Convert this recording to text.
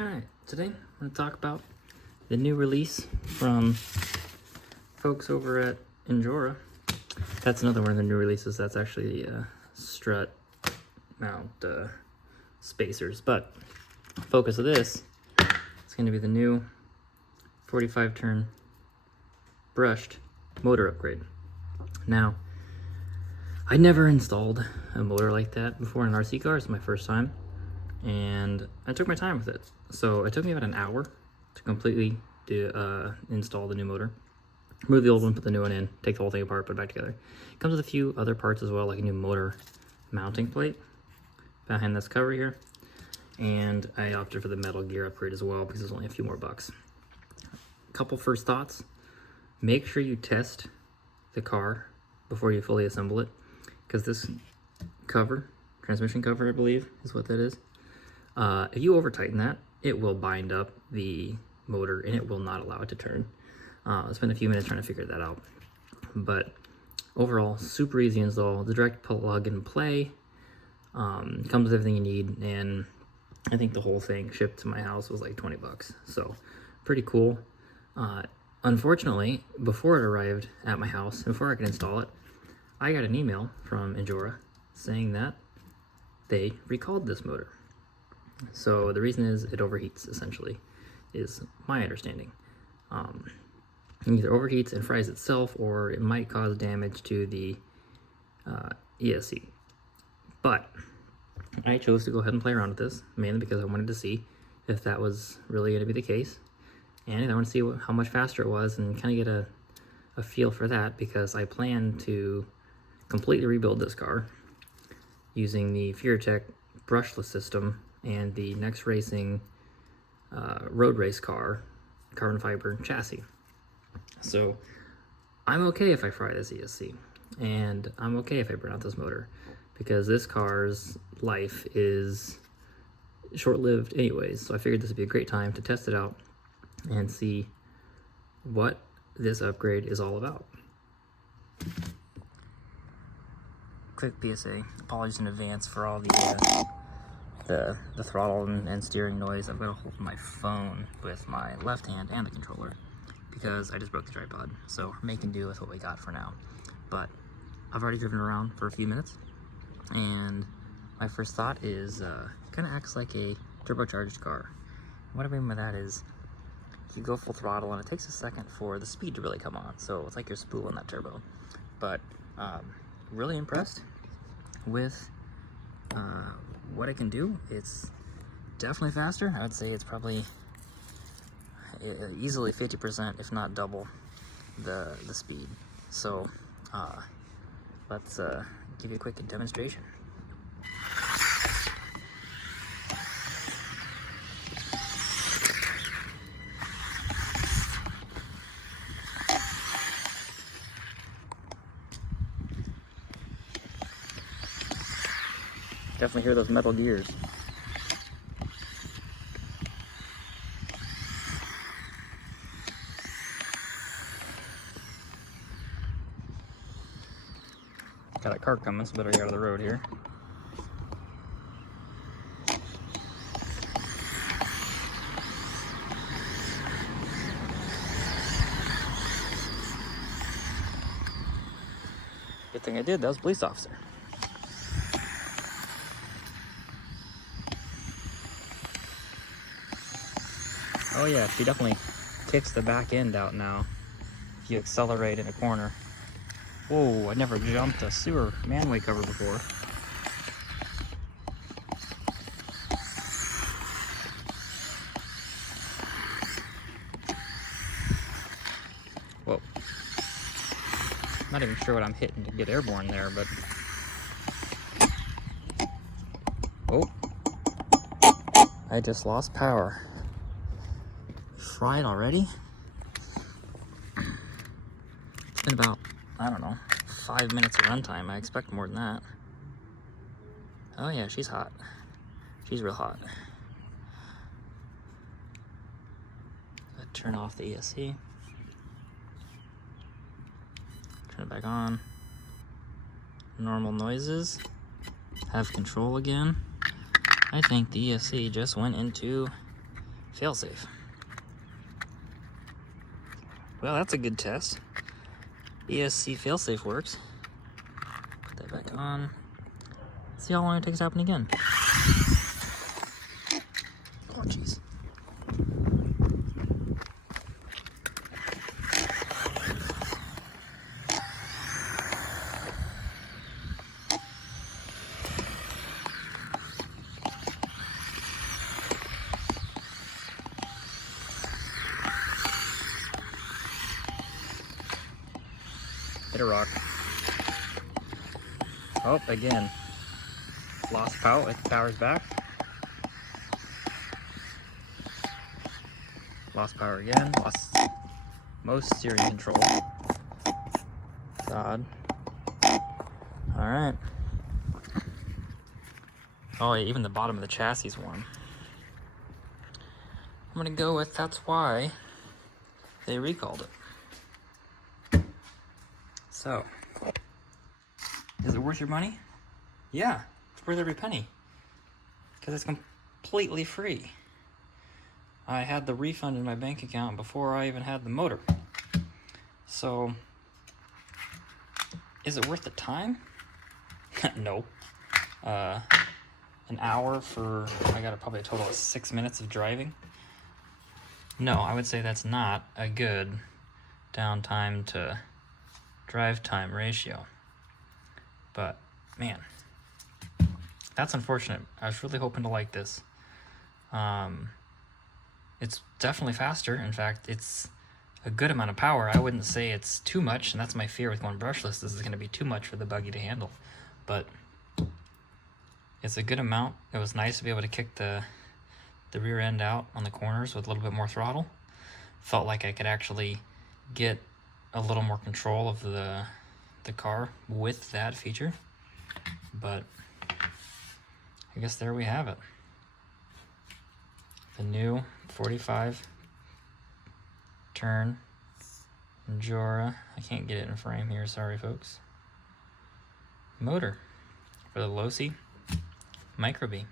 Alright, today I'm going to talk about the new release from folks over at Injora. That's another one of the new releases. That's actually strut mount spacers. But focus of this is going to be the new 45 turn brushed motor upgrade. Now, I never installed a motor like that before in an RC car. It's my first time, and I took my time with it. So it took me about an hour to completely install the new motor. Remove the old one, put the new one in, take the whole thing apart, put it back together. It comes with a few other parts as well, like a new motor mounting plate behind this cover here. And I opted for the metal gear upgrade as well because it's only a few more bucks. Couple first thoughts. Make sure you test the car before you fully assemble it, because this cover, transmission cover I believe is what that is, if you over tighten that, it will bind up the motor and it will not allow it to turn. I spent a few minutes trying to figure that out, but overall super easy install. The direct plug and play, comes with everything you need, and I think the whole thing shipped to my house was like 20 bucks, so pretty cool. Unfortunately, before it arrived at my house, before I could install it, I got an email from Injora saying that they recalled this motor. So the reason is it overheats, essentially, is my understanding. It either overheats and fries itself, or it might cause damage to the ESC. But I chose to go ahead and play around with this, mainly because I wanted to see if that was really going to be the case. And I want to see how much faster it was and kind of get a feel for that, because I plan to completely rebuild this car using the FearTech brushless system and the Next Racing road race car carbon fiber chassis. So I'm okay if I fry this ESC, and I'm okay if I burn out this motor, because this car's life is short-lived anyways. So I figured this would be a great time to test it out and see what this upgrade is all about. Quick PSA, apologies in advance for all the throttle and steering noise. I've got to hold my phone with my left hand and the controller because I just broke the tripod, so we're making do with what we got for now. But I've already driven around for a few minutes, and my first thought is kind of acts like a turbocharged car. What I mean by that is you go full throttle and it takes a second for the speed to really come on, so it's like you're spooling that turbo. But really impressed with what it can do. It's definitely faster. I would say it's probably easily 50%, if not double the speed. So let's give you a quick demonstration. Definitely hear those metal gears. Got a car coming, so better get out of the road here. Good thing I did, that was a police officer. Oh yeah, she definitely kicks the back end out now if you accelerate in a corner. Whoa, I never jumped a sewer manway cover before. Whoa. Not even sure what I'm hitting to get airborne there, but... Oh. I just lost power. Fried already? It's been about, I don't know, 5 minutes of runtime. I expect more than that. Oh yeah, she's hot. She's real hot. Turn off the ESC. Turn it back on. Normal noises. Have control again. I think the ESC just went into failsafe. Well, that's a good test. ESC failsafe works. Put that back on. See how long it takes to happen again. Oh, jeez. Hit a rock. Oh, again. Lost power. Power's back. Lost power again. Lost most steering control. God. Alright. Oh, yeah, even the bottom of the chassis is warm. I'm gonna go with that's why they recalled it. So, is it worth your money? Yeah, it's worth every penny. Because it's completely free. I had the refund in my bank account before I even had the motor. So, is it worth the time? No. An hour for, I got probably a total of 6 minutes of driving. No, I would say that's not a good downtime to drive time ratio. But, man, that's unfortunate. I was really hoping to like this. It's definitely faster. In fact, it's a good amount of power. I wouldn't say it's too much, and that's my fear with going brushless. This is going to be too much for the buggy to handle. But it's a good amount. It was nice to be able to kick the rear end out on the corners with a little bit more throttle. Felt like I could actually get a little more control of the car with that feature. But I guess there we have it. The new 45 turn Injora. I can't get it in frame here, sorry folks. Motor for the Losi Micro Bee.